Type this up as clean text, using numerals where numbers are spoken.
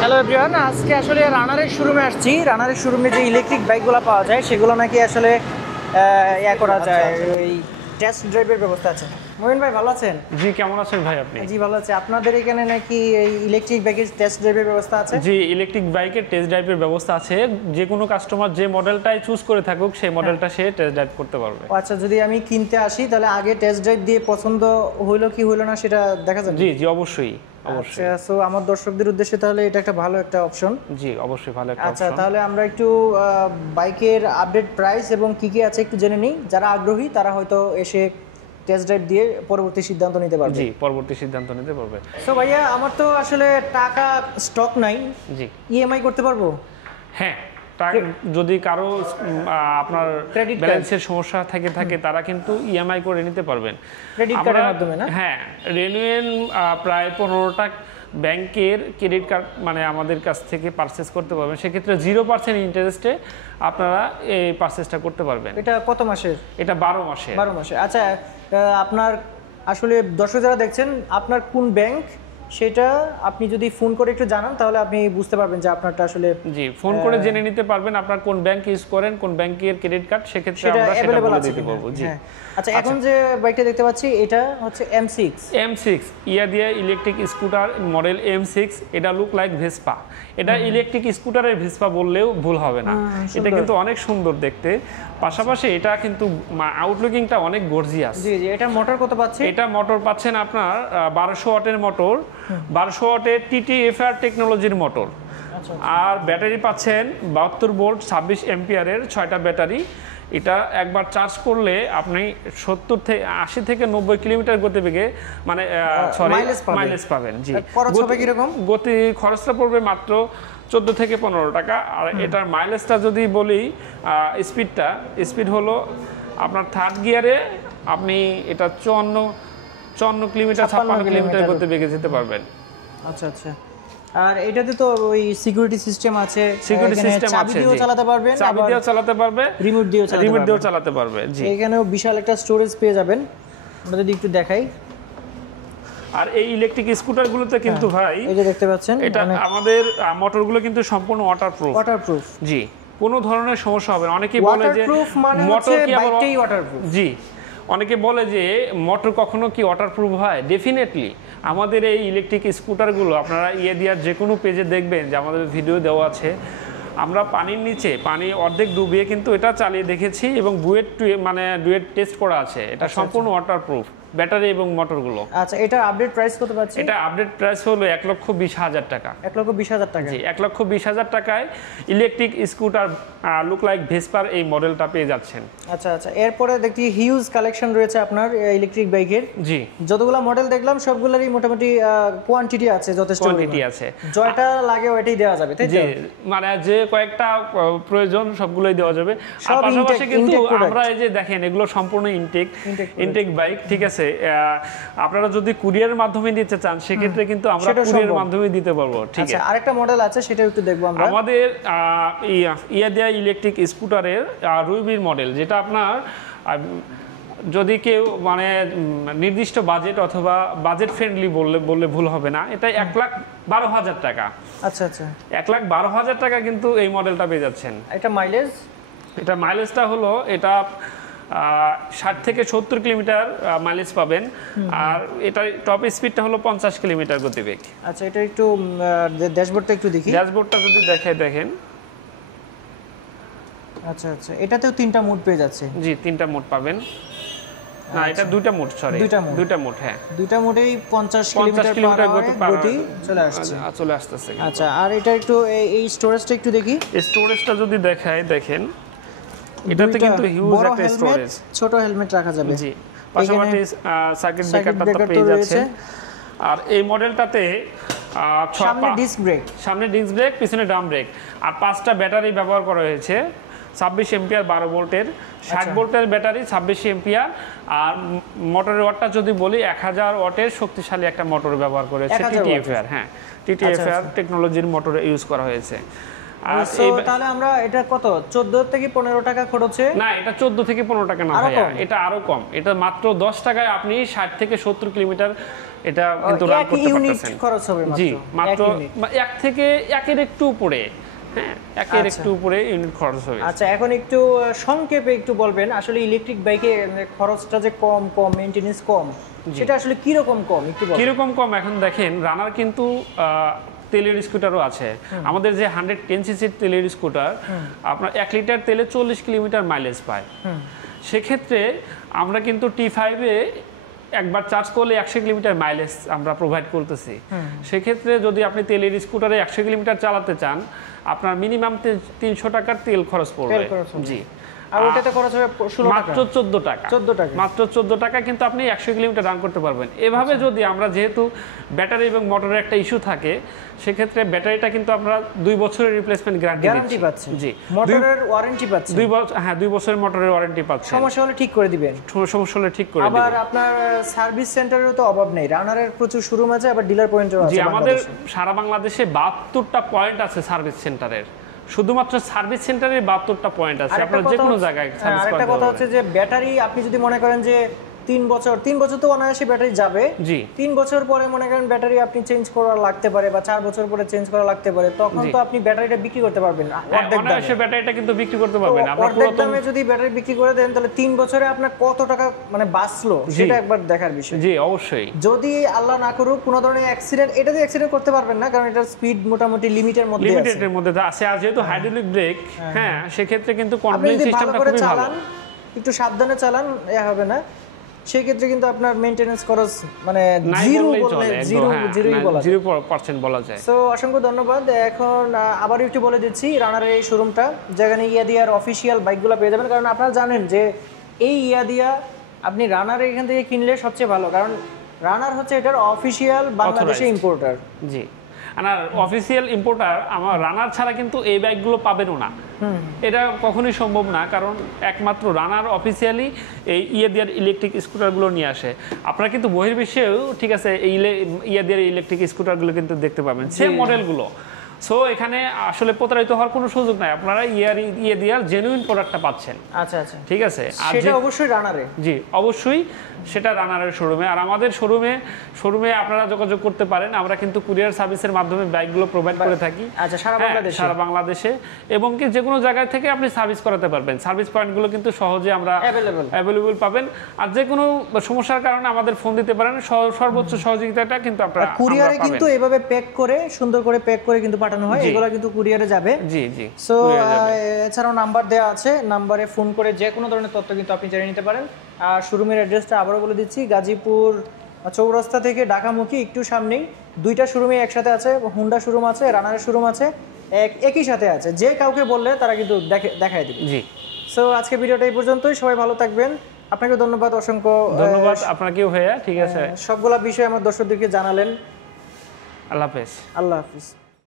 Hello everyone, আজকে আসলে রানারের শোরুমে আসছি। রানারের শোরুমে যে ইলেকট্রিক বাইকগুলো পাওয়া যায় সেগুলো নাকি আসলে ইয়া করা যায়, ওই টেস্ট ড্রাইভের ব্যবস্থা আছে। মোমিন ভাই ভালো আছেন? জি, কেমন আছেন ভাই আপনি? জি ভালো আছি। আপনাদের এখানে নাকি এই ইলেকট্রিক বাইকের টেস্ট ড্রাইভের ব্যবস্থা আছে? জি, ইলেকট্রিক বাইকের টেস্ট ড্রাইভের ব্যবস্থা আছে। যে কোনো কাস্টমার যে মডেলটাই চুজ করে থাকুক সেই মডেলটা সে টেস্ট ড্রাইভ করতে পারবে। আচ্ছা, যদি আমি কিনতে আসি তাহলে আগে টেস্ট ড্রাইভ দিয়ে পছন্দ হইলো কি হইলো না সেটা দেখা যাবে? জি জি, অবশ্যই অবশ্যই। আচ্ছা, সো আমার দর্শকদের উদ্দেশ্যে তাহলে এটা একটা ভালো একটা অপশন। জি, অবশ্যই ভালো একটা আচ্ছা, অপশন। তাহলে আমরা একটু বাইকের আপডেট প্রাইস এবং কি কি আছে একটু জেনে নিই। যারা আগ্রহী তারা হয়তো এসে টেস্ট ড্রাইভ দিয়ে পরবর্তী সিদ্ধান্ত নিতে পারবে। জি, পরবর্তী সিদ্ধান্ত নিতে পারবে। সো ভাইয়া, আমার তো আসলে টাকা স্টক নাই, জি, ইএমআই করতে পারবো? হ্যাঁ। যদি কারো আপনার Credit card। ব্যালেন্সের সমস্যা থাকে তারা কিন্তু ইএমআই করে নিতে পারবেন ক্রেডিট কার্ডের মাধ্যমে না? হ্যাঁ, রেনুয়েন প্রায় 15টা ব্যাংকের ক্রেডিট কার্ড মানে আমাদের কাছ থেকে পারচেস করতে পারবেন। সেক্ষেত্রে 0% ইন্টারেস্টে আপনারা এই পারচেসটা করতে পারবেন। এটা কত মাসের? এটা 12 মাসে। 12 মাসে। আচ্ছা, আপনার আসলে দর্শক যারা দেখছেন, আপনার কোন ব্যাংক সেটা আপনি যদি ফোন করে একটু জানান তাহলে আপনি বুঝতে পারবেন যে আপনারটা আসলে। জি, ফোন করে জেনে নিতে পারবেন আপনার কোন ব্যাংক ইউজ করেন, কোন ব্যাংকের ক্রেডিট কার্ড, সেক্ষেত্রে সেটা আমরা সেটা অ্যাভেলেবল বলে আছে দিতে পারবো। জি। আচ্ছা, এখন যে বাইকটা দেখতে পাচ্ছি এটা হচ্ছে M6 ইয়াদিয়া electric scooter model M6। এটা লুক লাইক ভেসপা। এটা ইলেকট্রিক স্কুটারের ভেসপা বললেও ভুল হবে না। এটা কিন্তু অনেক সুন্দর দেখতে, পাশাপাশি এটা কিন্তু আউটলুকিংটা অনেক গর্জিয়াস। জি জি। এটা মোটর কত পাচ্ছি? এটা মোটর পাচ্ছেন আপনার 1200 ওয়াটের মোটর, 1200 ওয়াটের TTFR টেকনোলজির মোটর। আর ব্যাটারি পাচ্ছেন 72 ভোল্ট 26 এম্পিয়ারের 6টা ব্যাটারি। এটা একবার চার্জ করলে আপনি 80 থেকে 90 কিলোমিটার গতিবেগে মানে মাইলেজ পাবেন। জি। খরচ হবে কিরকম? গতি খরচটা পড়বে মাত্র 14 থেকে 15 টাকা। আর এটার মাইলেজটা যদি বলি, স্পিড হলো আপনার থার্ড গিয়ারে আপনি এটা 54 কিলোমিটার 56 কিলোমিটার গতিবেগে যেতে পারবেন। আচ্ছা আচ্ছা। আর এটাতে তো ওই সিকিউরিটি সিস্টেম আছে, সিকিউরিটি সিস্টেম আছে। চাবি দিয়েও চালাতে পারবেন, চাবি দিয়েও চালাতে পারবে, রিমোট দিয়েও চালাতে পারবে। জি, এখানেও বিশাল একটা স্টোরেজ পেয়ে যাবেন। আমরা যদি একটু দেখাই, আর এই ইলেকট্রিক স্কুটারগুলোতে কিন্তু ভাই এই যে দেখতে পাচ্ছেন, এটা আমাদের মোটরগুলো কিন্তু সম্পূর্ণ ওয়াটারপ্রুফ। জি, কোনো ধরনের সমস্যা হবে না। অনেকেই বলে যে মোটর কি বাইকটাই ওয়াটারপ্রুফ। জি, অনেকে বলে যে মোটর কখনো কি ওয়াটারপ্রুফ হয়? ডেফিনেটলি আমাদের এই ইলেকট্রিক স্কুটারগুলো আপনারা ইয়াদিয়ার যে কোনো পেজে দেখবেন যে আমাদের ভিডিও দেওয়া আছে। আমরা পানির নিচে পানি অর্ধেক ডুবিয়ে কিন্তু এটা চালিয়ে দেখেছি এবং ডুয়েট টেস্ট করা আছে। এটা সম্পূর্ণ ওয়াটারপ্রুফ, ব্যাটারি এবং মোটরগুলো। আচ্ছা, এটা আপডেট প্রাইস কত পাচ্ছি? এটা আপডেট প্রাইস হলো 1,20,000 টাকা। 1,20,000 টাকা। জি, 1,20,000 টাকায় ইলেকট্রিক স্কুটার লুক লাইক ভেসপার এই মডেলটা পেয়ে যাচ্ছেন। আচ্ছা আচ্ছা। এরপরে দেখি হিউজ কালেকশন রয়েছে আপনার ইলেকট্রিক বাইকের। জি, যতগুলো মডেল দেখলাম সবগুলোরই মোটামুটি কোয়ান্টিটি আছে, যথেষ্ট কোয়ান্টিটি আছে। জয়টা লাগে ওইটাই দেওয়া যাবে, তাই তো? জি, মানে যে কয়েকটা প্রয়োজন সবগুলোই দেওয়া যাবে। আর পাশাপাশি কিন্তু আমরা এই যে দেখেন এগুলো সম্পূর্ণ ইনটেক বাইক, ঠিক আছে। আপনারা যদি কুরিয়ারের মাধ্যমে নিতে চান সেক্ষেত্রে কিন্তু আমরা কুরিয়ারের মাধ্যমে দিতে পারবো, ঠিক আছে। আরেকটা মডেল আছে, সেটা একটু দেখবো আমরা। আমাদের ইয়াদিয়া ইলেকট্রিক স্কুটারের রুবির মডেল, যেটা আপনার যদি কেউ মানে নির্দিষ্ট বাজেট অথবা বাজেট ফ্রেন্ডলি বললে ভুল হবে না, এটা 1,12,000 টাকা। আচ্ছা আচ্ছা। 1,12,000 টাকা কিন্তু এই মডেলটা পেয়ে যাচ্ছেন। এটা মাইলেজটা হলো এটা 60 থেকে 70 কিলোমিটার মাইলেজ পাবেন। আর এটা টপ স্পিডটা হলো 50 কিলোমিটার গতিবেগ। আচ্ছা, এটা একটু ড্যাশবোর্ডটা একটু দেখি। ড্যাশবোর্ডটা যদি দেখেন। আচ্ছা আচ্ছা, এটাতেও 3টা মোড পেয়ে যাচ্ছে। জি, 3টা মোড পাবেন। না, এটা 2টা মোড, সরি 2টা মোড। হ্যাঁ, 2টা মোডেই 50 কিলোমিটার গতি চলে আসতেছে। আচ্ছা, আর এটা একটু এই স্টোরেজটা একটু দেখি। স্টোরেজটা যদি দেখেন, এটাতে কিন্তু হিউজ একটা স্টোরেজ, ছোট হেলমেট রাখা যাবে। জি, পাশাপাশি সার্কিট ব্রেকারটা পেয়ে যাচ্ছে। আর এই মডেলটাতে সামনে ডিস্ক ব্রেক, পিছনে ড্রাম ব্রেক, আর 5টা ব্যাটারি ব্যবহার করা হয়েছে। 26 এম্পিয়ার 12 ভোল্টের, 60 ভোল্টের ব্যাটারি, 26 এম্পিয়ার। আর মোটরের ওয়াটটা যদি বলি 1000 ওয়াটের শক্তিশালী একটা মোটর ব্যবহার করেছে, TTFR। হ্যাঁ, TTFR টেকনোলজির মোটর ইউজ করা হয়েছে। তাহলে আমরা এটা কত 14 থেকে 15 টাকা খরচে? না, এটা 14 থেকে 15 টাকা না ভাইয়া, এটা আরো কম। এটা মাত্র 10 টাকায় আপনি 60 থেকে 70 কিলোমিটার এটা কিন্তু রান করতে ইউনিট পারতেছেন। খরচ হবে মাত্র জি মাত্র এক ইউনিট। এক থেকে একের একটু উপরে, হ্যাঁ একের আচ্ছা। একটু উপরে ইউনিট খরচ হবে। আচ্ছা এখন একটু সংক্ষেপে একটু বলবেন আসলে ইলেকট্রিক বাইকে খরচটা যে কম মেইনটেনেন্স কম, সেটা আসলে কি রকম কম একটু বলুন। কিরকম কম এখন দেখেন, রানার কিন্তু তেলের স্কুটারও আছে। আমাদের যে 110 সিসির তেলের স্কুটার আপনার 1 লিটার তেলে 40 কিলোমিটার মাইলেজ পায়। সেক্ষেত্রে আমরা কিন্তু T5 এ একবার চার্জ করলে 100 কিলোমিটার মাইলেজ আমরা প্রোভাইড করতেছি। সেক্ষেত্রে যদি আপনি তেলের স্কুটারে 100 কিলোমিটার চালাতে চান, আপনার মিনিমাম 300 টাকার তেল খরচ পড়বে। জি, আর ওটাতে খরচ হবে 16 টাকা, মাত্র 14 টাকা। 14 টাকা, মাত্র 14 টাকা কিন্তু আপনি 100 কিলোমিটার রান করতে পারবেন। এভাবে যদি আমরা, যেহেতু ব্যাটারি এবং মোটরের একটা ইস্যু থাকে, সেক্ষেত্রে ব্যাটারিটা কিন্তু আমরা 2 বছরের রিপ্লেসমেন্ট গ্যারান্টি পাচ্ছেন। জি, মোটরের ওয়ারেন্টি পাচ্ছেন 2 বছর, হ্যাঁ 2 বছরের মোটরের ওয়ারেন্টি পাচ্ছেন। সমস্যা হলে ঠিক করে দিবেন, সমস্যা হলে ঠিক করে দিবেন। আবার আপনার সার্ভিস সেন্টারেরও তো অভাব নেই, রানারের প্রচুর শোরুম আছে, আবার ডিলার পয়েন্টও আছে। জি, আমাদের সারা বাংলাদেশে 72টা পয়েন্ট আছে সার্ভিস সেন্টারের। শুধুমাত্র সার্ভিস সেন্টারে 72টা পয়েন্ট আছে, আপনারা যে কোনো জায়গায় সার্ভিস করতে পারবেন। আরেকটা কথা হচ্ছে যে ব্যাটারি আপনি যদি মনে করেন যে 3 বছর তো অনায়াসে ব্যাটারি যাবে। জি, 3 বছর পরে মনে করেন ব্যাটারি আপনি চেঞ্জ করা লাগতে পারে, বা 4 বছর পরে চেঞ্জ করা লাগতে পারে, তখন তো আপনি ব্যাটারিটা বিক্রি করতে পারবেন অর্ধেক দামে। অনায়াসে ব্যাটারিটা কিন্তু বিক্রি করতে পারবেন না। আপনারা অর্ধেক দামে যদি ব্যাটারি বিক্রি করে দেন, তাহলে 3 বছরে আপনার কত টাকা মানে বাঁচলো সেটা একবার দেখার বিষয়। জি অবশ্যই। যদি আল্লাহ না করুক কোনো ধরনের অ্যাক্সিডেন্ট, এটা দিয়ে অ্যাক্সিডেন্ট করতে পারবেন না, কারণ এটার স্পিড মোটামুটি লিমিটের মধ্যে আছে। লিমিটেডের মধ্যে আছে, আর যেহেতু হাইড্রোলিক ব্রেক, হ্যাঁ সেক্ষেত্রে কিন্তু আপনি কন্ট্রোলিং যদি ভালো সিস্টেমটা করে খুবই ভালো। চালান, একটু সাবধানে চালান, হবে না। সেই ক্ষেত্রে কিন্তু আপনার মেইনটেনেন্স খরচ মানে জিরোই বলা যায়। 0% বলা যায়। সো অসংখ্য ধন্যবাদ। এখন আবার একটু বলে দিচ্ছি রানারের এই শোরুমটা, যেখানে ইয়াদিয়ার অফিসিয়াল বাইকগুলো পেয়ে যাবেন। কারণ আপনারা জানেন যে এই ইয়াদিয়া আপনি রানার এখান থেকে কিনলে সবচেয়ে ভালো, কারণ রানার হচ্ছে এটার অফিসিয়াল বাংলাদেশে ইম্পোর্টার। জি, আর অফিসিয়াল ইম্পোর্টার আমার রানার ছাড়া কিন্তু এই বাইকগুলো পাবেনও না। এটা কখনোই সম্ভব না, কারণ একমাত্র রানার অফিসিয়ালি এই ইয়াদিয়ার ইলেকট্রিক স্কুটারগুলো নিয়ে আসে। আপনারা কিন্তু বহির্বিশ্বেও ঠিক আছে এই ইয়াদিয়ার ইলেকট্রিক স্কুটারগুলো কিন্তু দেখতে পাবেন, সেম মডেলগুলো। সো এখানে আসলে প্রতারিত হওয়ার কোনো সুযোগ নাই, আপনারা ইয়াদিয়ার জেনুইন প্রোডাক্টটা পাচ্ছেন। আচ্ছা আচ্ছা, ঠিক আছে, আর সেটা অবশ্যই রানারে। জি অবশ্যই সেটা রানারের শোরুমে। আর আমাদের শোরুমে আপনারা যোগাযোগ করতে পারেন, আমরা কিন্তু কুরিয়ার সার্ভিসের মাধ্যমে বাইকগুলো প্রোভাইড করে থাকি। আচ্ছা, সারা বাংলাদেশে এবং কি যে কোনো জায়গা থেকে আপনি সার্ভিস করাতে পারবেন। সার্ভিস পয়েন্টগুলো কিন্তু সহজে আমরা অ্যাভেলেবল পাবেন। আর যে কোনো সমস্যার কারণে আমাদের ফোন দিতে পারেন, সর্বোচ্চ সহযোগিতাটা কিন্তু আপনারা কুরিয়ারে কিন্তু এভাবে প্যাক করে সুন্দর করে প্যাক করে কিন্তু পাঠানো হয়, এগুলো কিন্তু কুরিয়ারে যাবে। জি জি। সো এছাড়াও নাম্বার দেওয়া আছে, নাম্বারে ফোন করে যে কোনো ধরনের তথ্য কিন্তু আপনি জেনে নিতে পারেন। আর শোরুমের অ্যাড্রেসটা আবারও বলে দিচ্ছি, গাজীপুর চৌরাস্তা থেকে ঢাকামুখী একটু সামনেই 2টা শোরুমে একসাথে আছে, হুন্ডা শোরুম আছে, রানারের শোরুম আছে, একই সাথে আছে। যে কাউকে বললে তারা কিন্তু দেখায় দিবে। জি। সো আজকে ভিডিওটা এই পর্যন্তই, সবাই ভালো থাকবেন। আপনাকে ধন্যবাদ, অসংখ্য ধন্যবাদ আপনাকেও ভাইয়া। ঠিক আছে, সবগুলা বিষয় আমার দর্শকদেরকে জানালেন। আল্লাহ হাফেজ। আল্লাহ হাফিজ।